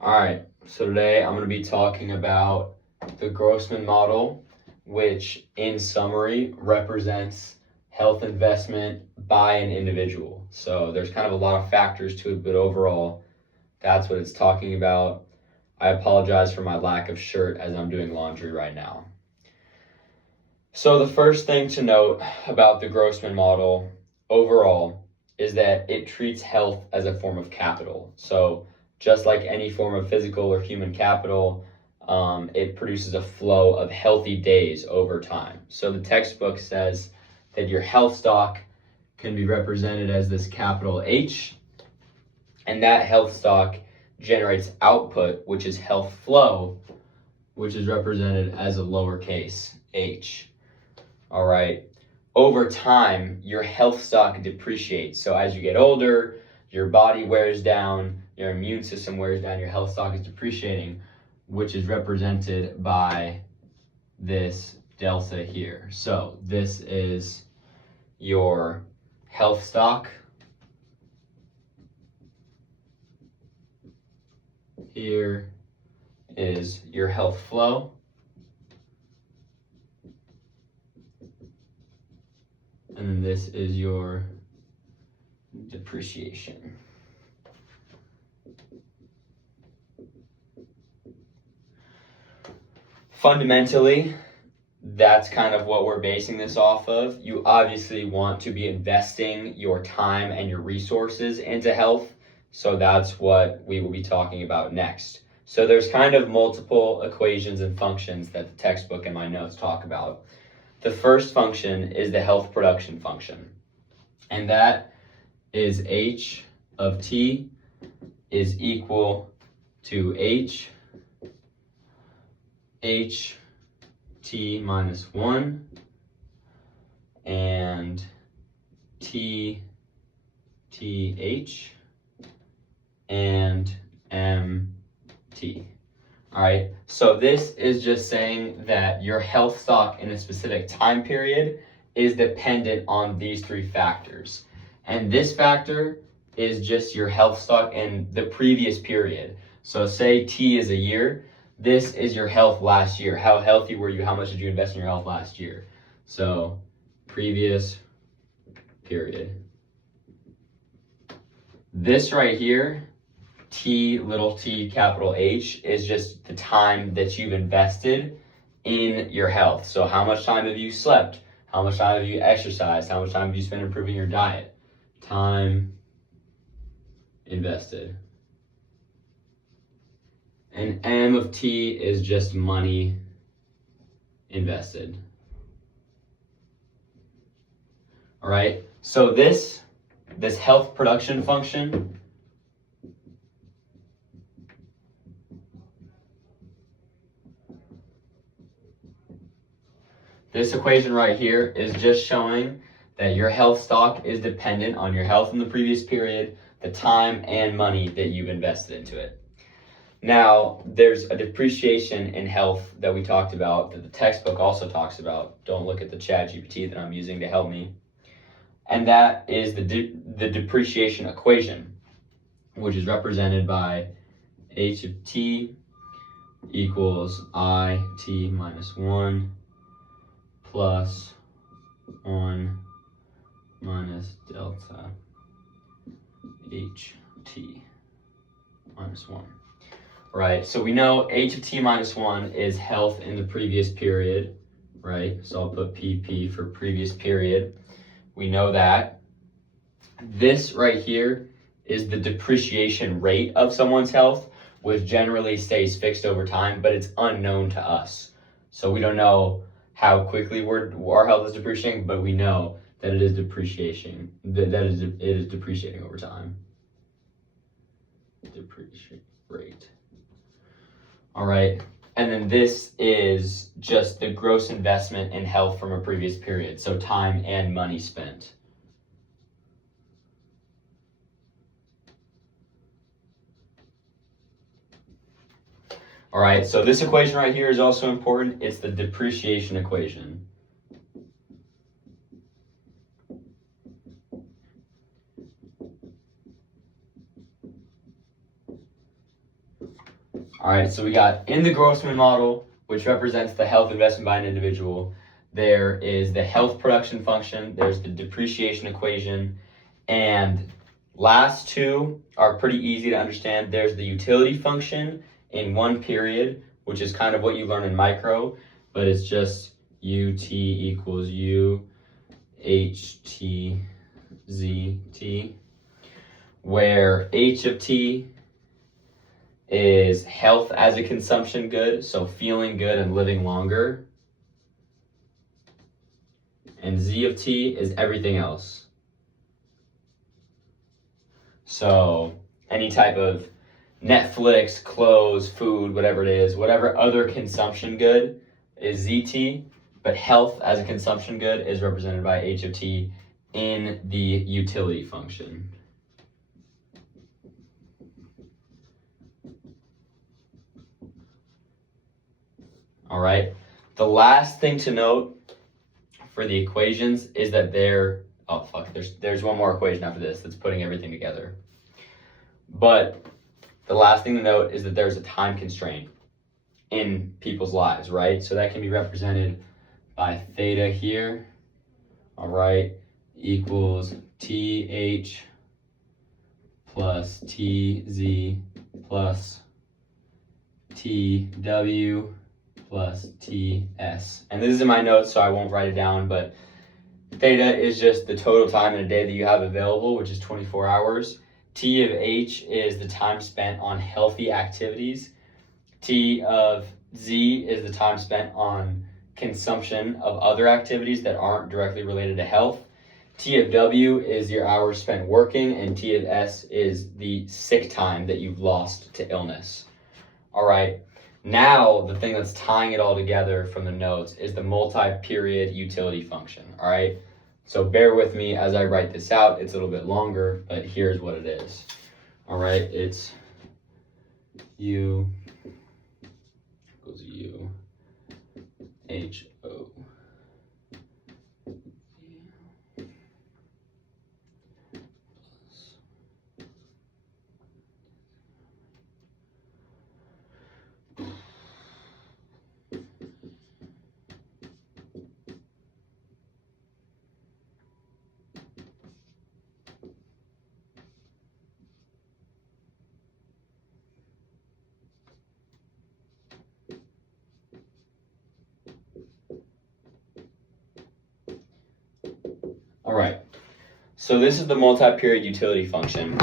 Alright, so today I'm going to be talking about the Grossman model, which in summary represents health investment by an individual. So there's kind of a lot of factors to it, but overall, that's what it's talking about. I apologize for my lack of shirt as I'm doing laundry right now. So the first thing to note about the Grossman model overall is that it treats health as a form of capital. So just like any form of physical or human capital, it produces a flow of healthy days over time. So the textbook says that your health stock can be represented as this capital H, and that health stock generates output, which is health flow, which is represented as a lowercase h. All right. Over time, your health stock depreciates. So as you get older, your body wears down, your immune system wears down, your health stock is depreciating, which is represented by this delta here. So this is your health stock. Here is your health flow. And then this is your depreciation. Fundamentally, that's kind of what we're basing this off of. You obviously want to be investing your time and your resources into health. So that's what we will be talking about next. So there's kind of multiple equations and functions that the textbook and my notes talk about. The first function is the health production function, and that is h of t is equal to h t minus 1 and t th and mt. All right, so this is just saying that your health stock in a specific time period is dependent on these three factors. And this factor is just your health stock in the previous period. So say T is a year, this is your health last year. How healthy were you? How much did you invest in your health last year? So previous period. This right here, T little t capital H, is just the time that you've invested in your health. So how much time have you slept? How much time have you exercised? How much time have you spent improving your diet? Time invested. And M of T is just money invested. All right, so this health production function, this equation right here is just showing that your health stock is dependent on your health in the previous period, the time and money that you've invested into it. Now, there's a depreciation in health that we talked about that the textbook also talks about. Don't look at the ChatGPT that I'm using to help me. And that is the depreciation equation, which is represented by h of t equals I t minus 1 plus 1 minus delta h t minus 1. Right, so we know h of t minus 1 is health in the previous period, right? So I'll put PP for previous period. We know that. This right here is the depreciation rate of someone's health, which generally stays fixed over time, but it's unknown to us. So we don't know how quickly our health is depreciating, but we know that it is depreciating. It is depreciating over time. Depreciation rate. All right, and then this is just the gross investment in health from a previous period, so time and money spent. All right, so this equation right here is also important. It's the depreciation equation. All right, so we got in the Grossman model, which represents the health investment by an individual, there is the health production function, there's the depreciation equation, and last two are pretty easy to understand. There's the utility function in one period, which is kind of what you learn in micro, but it's just UT equals U H T Z T, where H of T is health as a consumption good, so feeling good and living longer. And Z of T is everything else. So any type of Netflix, clothes, food, whatever it is, whatever other consumption good is ZT, but health as a consumption good is represented by H of T in the utility function. All right, the last thing to note for the equations is that there's one more equation after this that's putting everything together. But the last thing to note is that there's a time constraint in people's lives, right? So that can be represented by theta here, all right, equals TH plus TZ plus TW plus TS. And this is in my notes, so I won't write it down, but theta is just the total time in a day that you have available, which is 24 hours. T of H is the time spent on healthy activities. T of Z is the time spent on consumption of other activities that aren't directly related to health. T of W is your hours spent working, and T of S is the sick time that you've lost to illness. All right. Now, the thing that's tying it all together from the notes is the multi-period utility function, all right? So bear with me as I write this out. It's a little bit longer, but here's what it is. All right, it's U equals U H O. All right, so this is the multi-period utility function.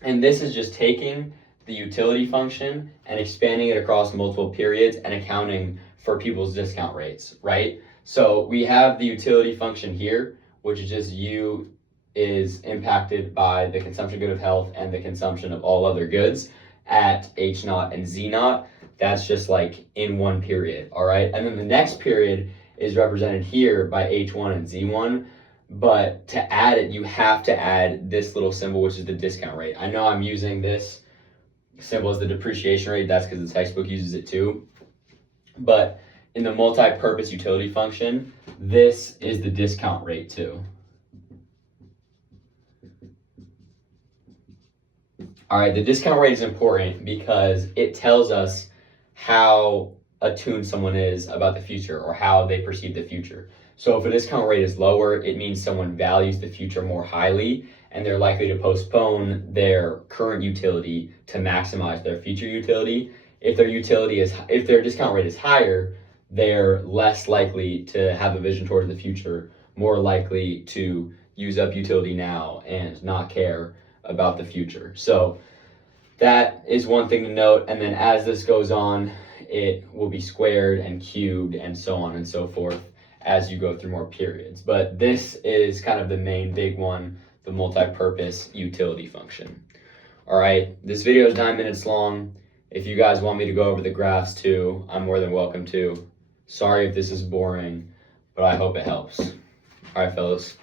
And this is just taking the utility function and expanding it across multiple periods and accounting for people's discount rates, right? So we have the utility function here, which is just U is impacted by the consumption good of health and the consumption of all other goods at H naught and Z naught. That's just like in one period, all right? And then the next period is represented here by H1 and Z1. But to add it, you have to add this little symbol, which is the discount rate. I know I'm using this symbol as the depreciation rate. That's because the textbook uses it too. But in the multi-purpose utility function, this is the discount rate too. All right, the discount rate is important because it tells us how attuned someone is about the future or how they perceive the future. So if a discount rate is lower, it means someone values the future more highly and they're likely to postpone their current utility to maximize their future utility. If their discount rate is higher, they're less likely to have a vision towards the future, more likely to use up utility now and not care about the future. So that is one thing to note. And then as this goes on, it will be squared and cubed and so on and so forth as you go through more periods. But this is kind of the main big one, the multi-purpose utility function. All right, this video is 9 minutes long. If you guys want me to go over the graphs too, I'm more than welcome to. Sorry if this is boring, but I hope it helps. All right, fellas.